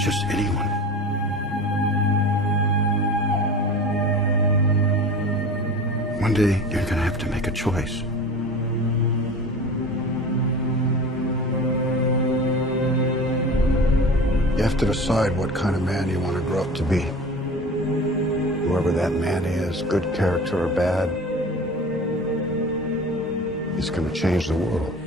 just anyone. One day, you're gonna have to make a choice. You have to decide what kind of man you want to grow up to be. Whoever that man is, good character or bad, he's gonna change the world.